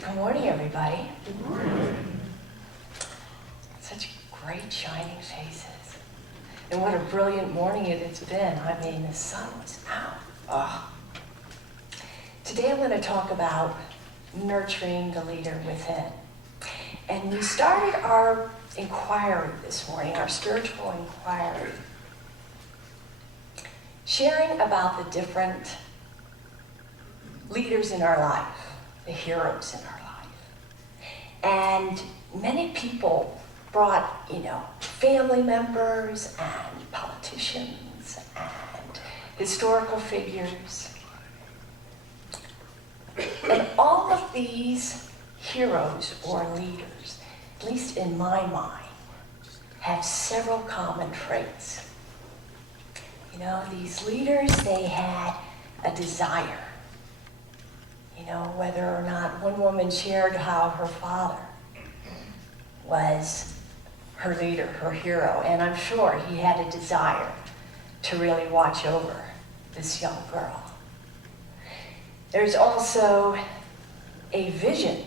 Good morning, everybody. Good morning. Such great shining faces. And what a brilliant morning it's been. I mean, the sun was out. Oh. Today I'm going to talk about nurturing the leader within. And we started our inquiry this morning, our spiritual inquiry, sharing about the different leaders in our life, the heroes in our life. And many people brought, family members and politicians and historical figures. And all of these heroes or leaders, at least in my mind, have several common traits. These leaders, they had a desire. Whether or not one woman shared how her father was her leader, her hero, and I'm sure he had a desire to really watch over this young girl. There's also a vision,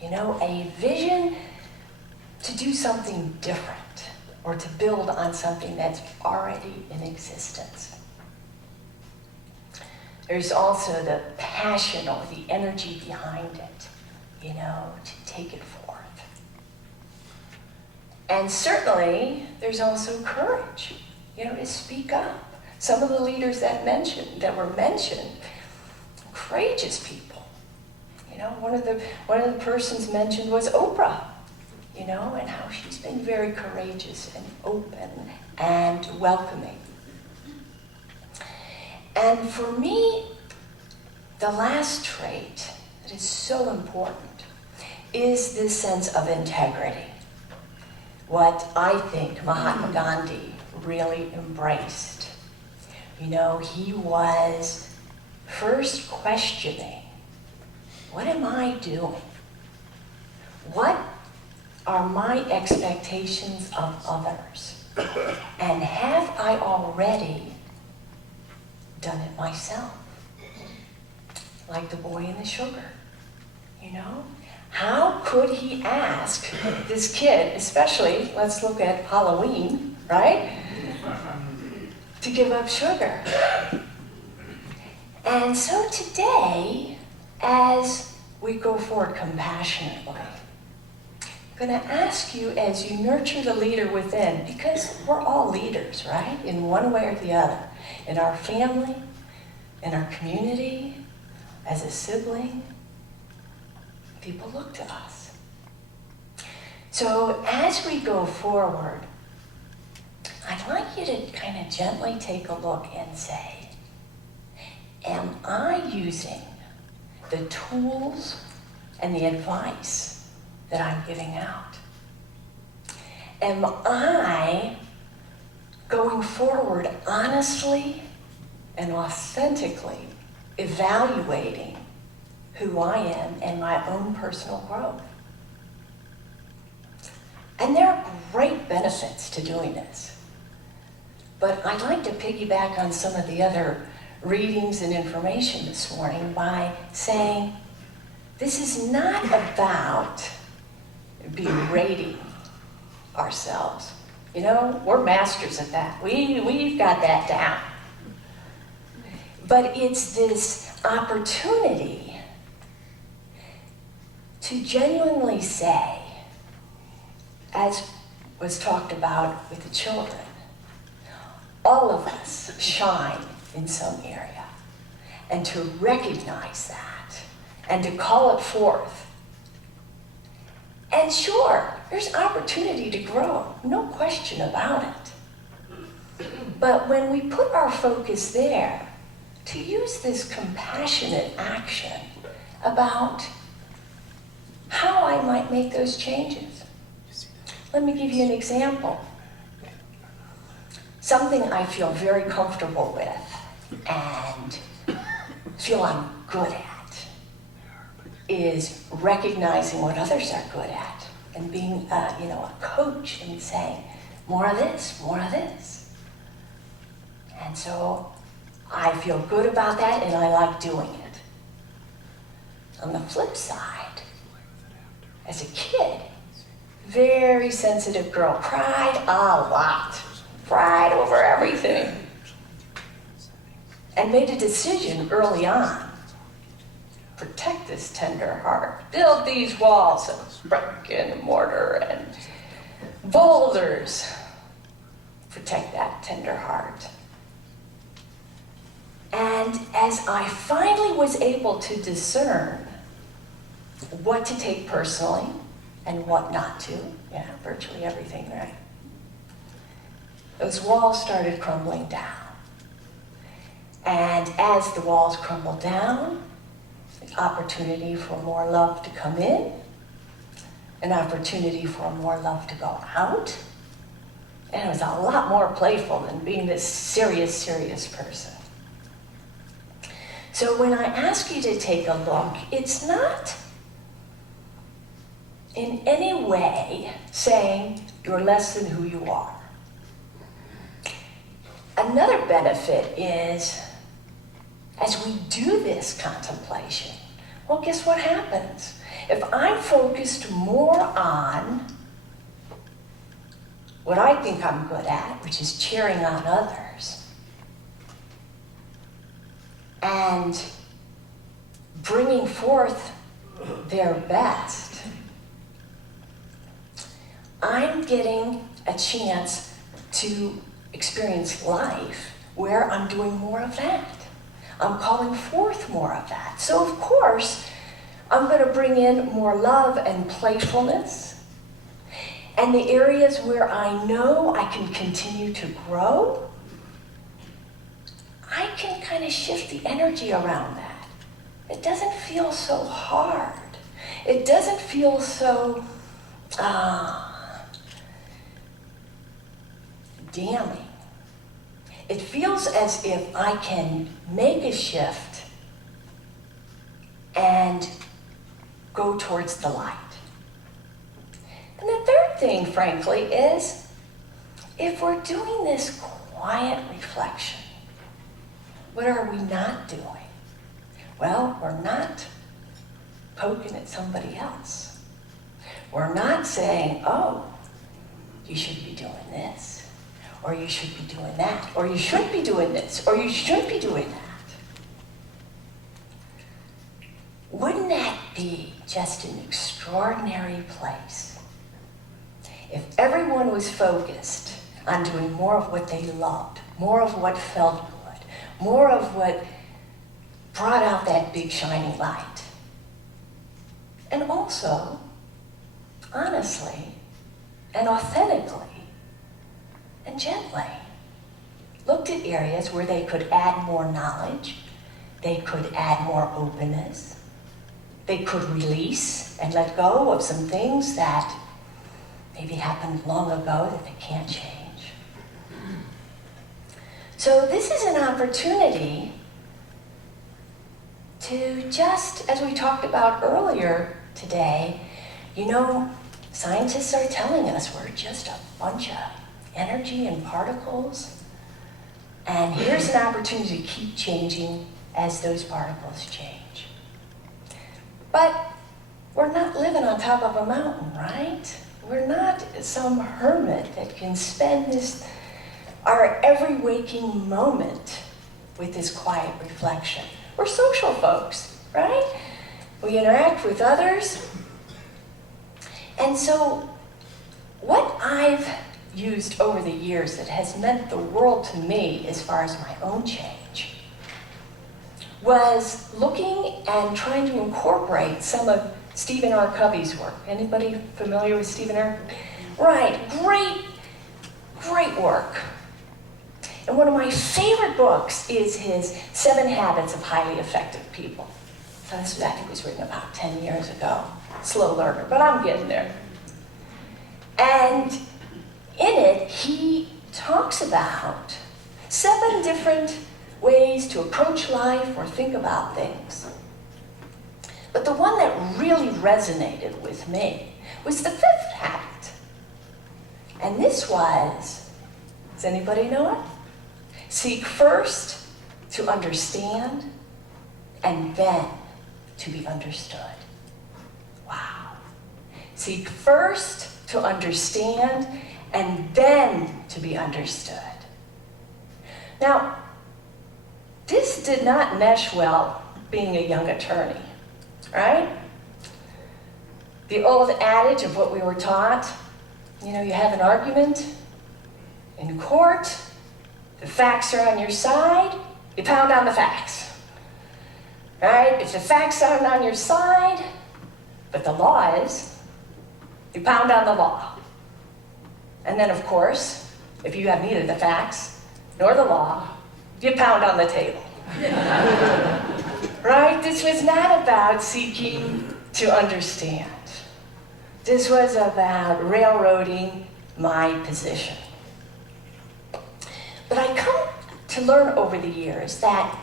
a vision to do something different or to build on something that's already in existence. There's also the passion or the energy behind it, to take it forth. And certainly, there's also courage, to speak up. Some of the leaders that were mentioned, courageous people. One of the persons mentioned was Oprah, and how she's been very courageous and open and welcoming. And for me, the last trait that is so important is this sense of integrity. What I think Mahatma Gandhi really embraced. He was first questioning, what am I doing? What are my expectations of others? And have I already done it myself? Like the boy and the sugar, How could he ask this kid, especially, let's look at Halloween, right? To give up sugar. And so today, as we go forward compassionately, I'm going to ask you as you nurture the leader within, because we're all leaders, right? In one way or the other. In our family, in our community, as a sibling, people look to us. So as we go forward, I'd like you to kind of gently take a look and say, am I using the tools and the advice that I'm giving out? Am I going forward honestly and authentically evaluating who I am and my own personal growth? And there are great benefits to doing this. But I'd like to piggyback on some of the other readings and information this morning by saying this is not about berating ourselves. We're masters at that. We've got that down. But it's this opportunity to genuinely say, as was talked about with the children, all of us shine in some area, and to recognize that and to call it forth. And sure, there's opportunity to grow, no question about it. But when we put our focus there, to use this compassionate action about how I might make those changes. Let me give you an example. Something I feel very comfortable with and feel I'm good at is recognizing what others are good at and being a coach and saying, more of this, more of this. And so I feel good about that and I like doing it. On the flip side, as a kid, very sensitive girl, cried a lot, cried over everything, and made a decision early on. Protect this tender heart. Build these walls of brick and mortar and boulders. Protect that tender heart. And as I finally was able to discern what to take personally and what not to, yeah, virtually everything, right? Those walls started crumbling down. And as the walls crumbled down, an opportunity for more love to come in, an opportunity for more love to go out, and it was a lot more playful than being this serious, serious person. So when I ask you to take a look, it's not in any way saying you're less than who you are. Another benefit is, as we do this contemplation, well, guess what happens? If I'm focused more on what I think I'm good at, which is cheering on others, and bringing forth their best, I'm getting a chance to experience life where I'm doing more of that. I'm calling forth more of that. So of course, I'm going to bring in more love and playfulness. And the areas where I know I can continue to grow, I can kind of shift the energy around that. It doesn't feel so hard. It doesn't feel so damning. It feels as if I can make a shift and go towards the light. And the third thing, frankly, is if we're doing this quiet reflection, what are we not doing? Well, we're not poking at somebody else. We're not saying, oh, you should be doing this, or you should be doing that, or you should be doing this, or you should be doing that. Wouldn't that be just an extraordinary place if everyone was focused on doing more of what they loved, more of what felt good, more of what brought out that big shining light? And also, honestly and authentically and gently looked at areas where they could add more knowledge, they could add more openness, they could release and let go of some things that maybe happened long ago that they can't change. So this is an opportunity to just, as we talked about earlier today, you know, scientists are telling us we're just a bunch of energy and particles, and here's an opportunity to keep changing as those particles change. But we're not living on top of a mountain, right? We're not some hermit that can spend our every waking moment with this quiet reflection. We're social folks, right? We interact with others. And so what I've used over the years that has meant the world to me as far as my own change was looking and trying to incorporate some of Stephen R. Covey's work. Anybody familiar with Stephen R.? Right, great work. And one of my favorite books is his 7 Habits of Highly Effective People. So this was, I think, was written about 10 years ago. Slow learner, but I'm getting there. And in it, he talks about 7 different ways to approach life or think about things. But the one that really resonated with me was the 5th habit. And this was, does anybody know it? Seek first to understand, and then to be understood. Wow. Seek first to understand and then to be understood. Now, this did not mesh well being a young attorney, right? The old adage of what we were taught, you have an argument in court, the facts are on your side, you pound on the facts, right? If the facts aren't on your side, but the law is, you pound on the law. And then, of course, if you have neither the facts nor the law, you pound on the table. Right? This was not about seeking to understand. This was about railroading my position. But I come to learn over the years that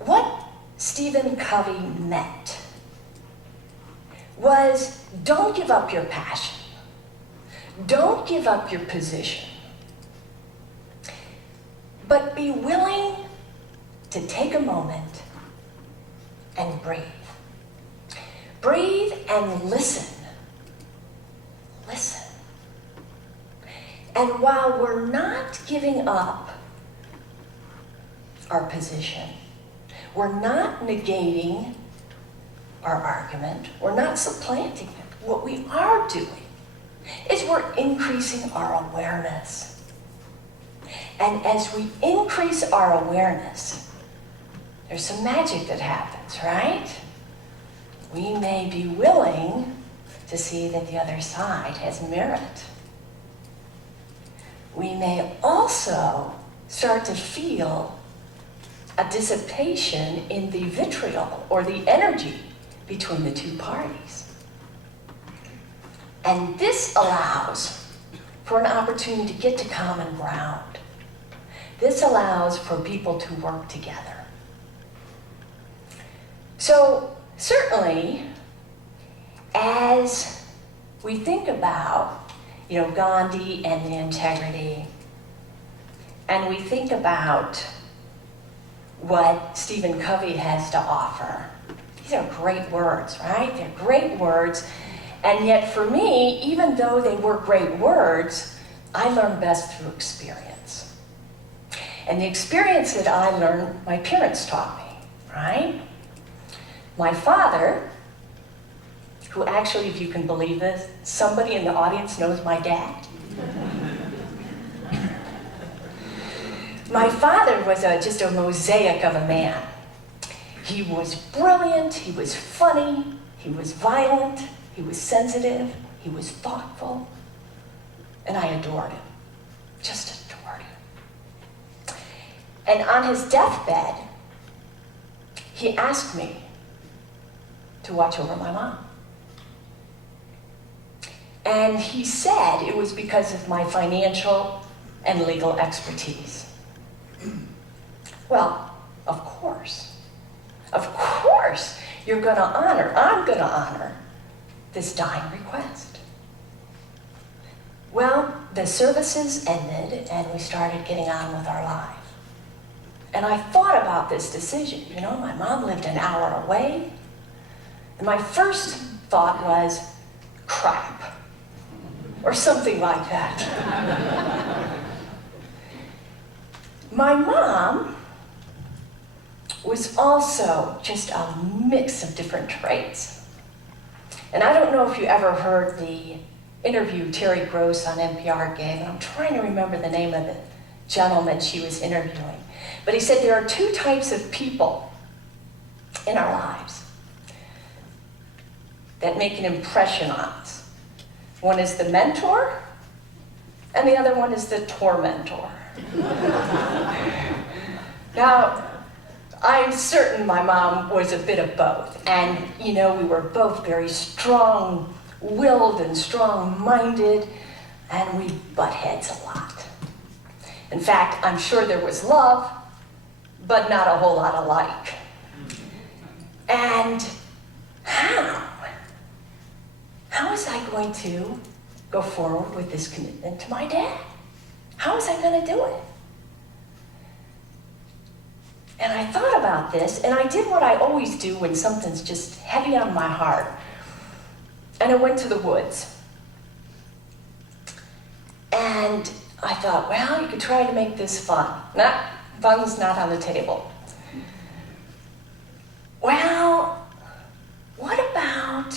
what Stephen Covey meant was, don't give up your passion. Don't give up your position. But be willing to take a moment and breathe. Breathe and listen. Listen. And while we're not giving up our position, we're not negating our argument, we're not supplanting it. What we are doing is we're increasing our awareness. And as we increase our awareness, there's some magic that happens, right? We may be willing to see that the other side has merit. We may also start to feel a dissipation in the vitriol or the energy between the two parties. And this allows for an opportunity to get to common ground. This allows for people to work together. So certainly, as we think about, Gandhi and the integrity, and we think about what Stephen Covey has to offer, these are great words, right? They're great words. And yet for me, even though they were great words, I learned best through experience. And the experience that I learned, my parents taught me, right? My father, who actually, if you can believe this, somebody in the audience knows my dad. My father was just a mosaic of a man. He was brilliant, he was funny, he was violent, he was sensitive, he was thoughtful, and I adored him, just adored him. And on his deathbed, he asked me to watch over my mom. And he said it was because of my financial and legal expertise. Well, of course, I'm gonna honor this dying request. Well, the services ended and we started getting on with our lives. And I thought about this decision. My mom lived an hour away. And my first thought was, crap, or something like that. My mom was also just a mix of different traits. And I don't know if you ever heard the interview Terry Gross on NPR gave, and I'm trying to remember the name of the gentleman she was interviewing. But he said there are two types of people in our lives that make an impression on us. One is the mentor, and the other one is the tormentor. Now, I'm certain my mom was a bit of both. And, we were both very strong-willed and strong-minded, and we butt heads a lot. In fact, I'm sure there was love, but not a whole lot of like. And how was I going to go forward with this commitment to my dad? How was I going to do it? And I thought about this, and I did what I always do when something's just heavy on my heart. And I went to the woods. And I thought, well, you could try to make this fun. Fun's not on the table. Well, what about,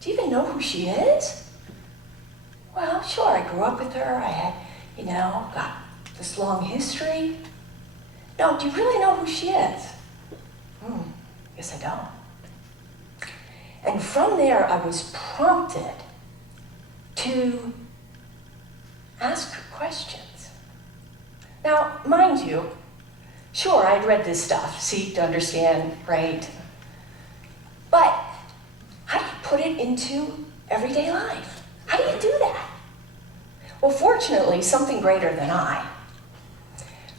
do you even know who she is? Well, sure, I grew up with her. I had, got this long history. No, do you really know who she is? Guess I don't. And from there, I was prompted to ask her questions. Now, mind you, sure, I'd read this stuff, seek to understand, right? But how do you put it into everyday life? How do you do that? Well, fortunately, something greater than I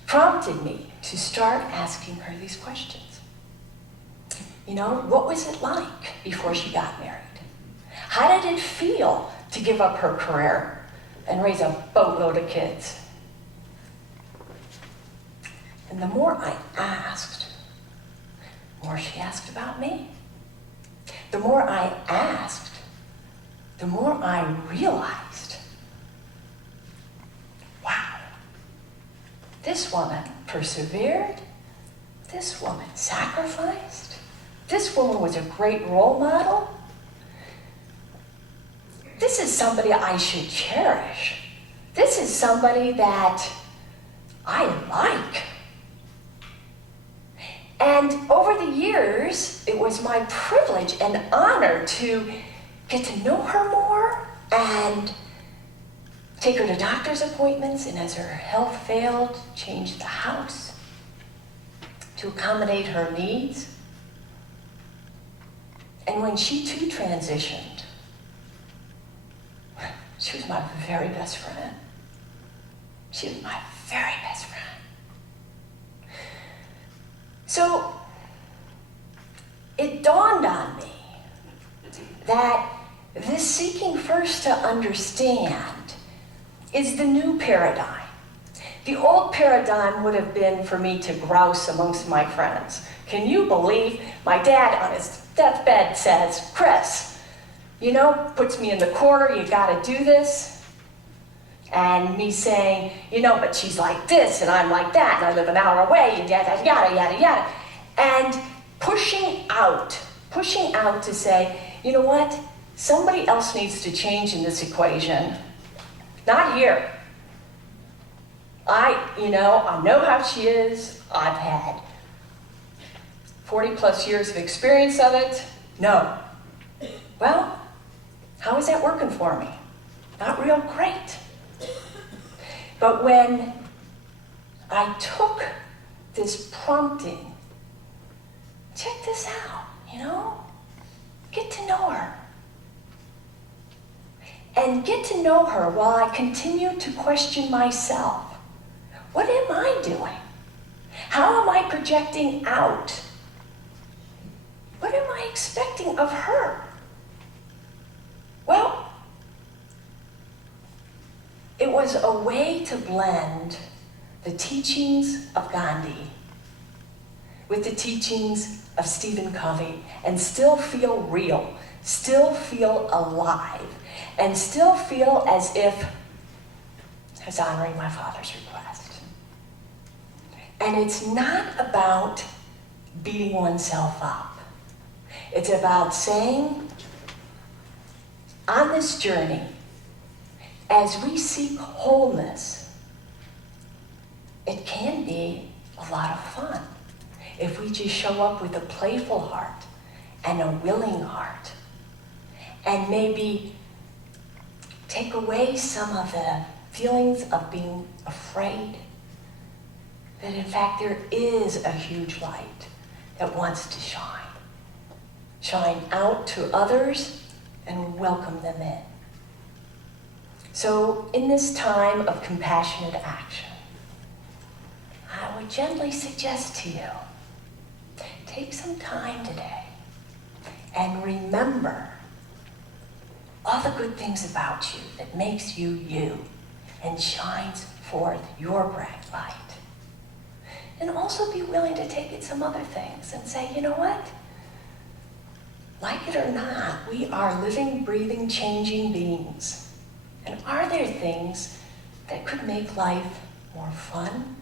prompted me to start asking her these questions. What was it like before she got married? How did it feel to give up her career and raise a boatload of kids? And the more I asked, the more she asked about me. The more I asked, the more I realized, wow, this woman persevered, this woman sacrificed, this woman was a great role model. This is somebody I should cherish. This is somebody that I like. And over the years, it was my privilege and honor to get to know her more and take her to doctor's appointments, and as her health failed, change the house to accommodate her needs. And when she too transitioned, she was my very best friend. She was my very best friend. So it dawned on me that this seeking first to understand is the new paradigm. The old paradigm would have been for me to grouse amongst my friends. Can you believe my dad on his deathbed says, Chris, puts me in the corner, you gotta do this. And me saying, but she's like this and I'm like that and I live an hour away and yada, yada, yada, yada. And pushing out to say, you know what? Somebody else needs to change in this equation. Not here. I know how she is. I've had 40 plus years of experience of it. No. Well, how is that working for me? Not real great. But when I took this prompting, check this out, get to know her. And get to know her while I continue to question myself. What am I doing? How am I projecting out? What am I expecting of her? Well, it was a way to blend the teachings of Gandhi with the teachings of Stephen Covey and still feel real, still feel alive, and still feel as if I was honoring my father's request. And it's not about beating oneself up. It's about saying, on this journey, as we seek wholeness, it can be a lot of fun if we just show up with a playful heart and a willing heart, and maybe take away some of the feelings of being afraid, that in fact there is a huge light that wants to shine out to others and welcome them in. So in this time of compassionate action, I would gently suggest to you, take some time today and remember all the good things about you that makes you you and shines forth your bright light. And also be willing to take in some other things and say, you know what? like it or not, we are living, breathing, changing beings. And are there things that could make life more fun,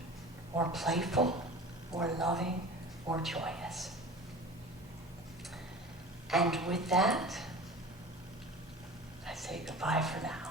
more playful, more loving, more joyous? And with that, I say goodbye for now.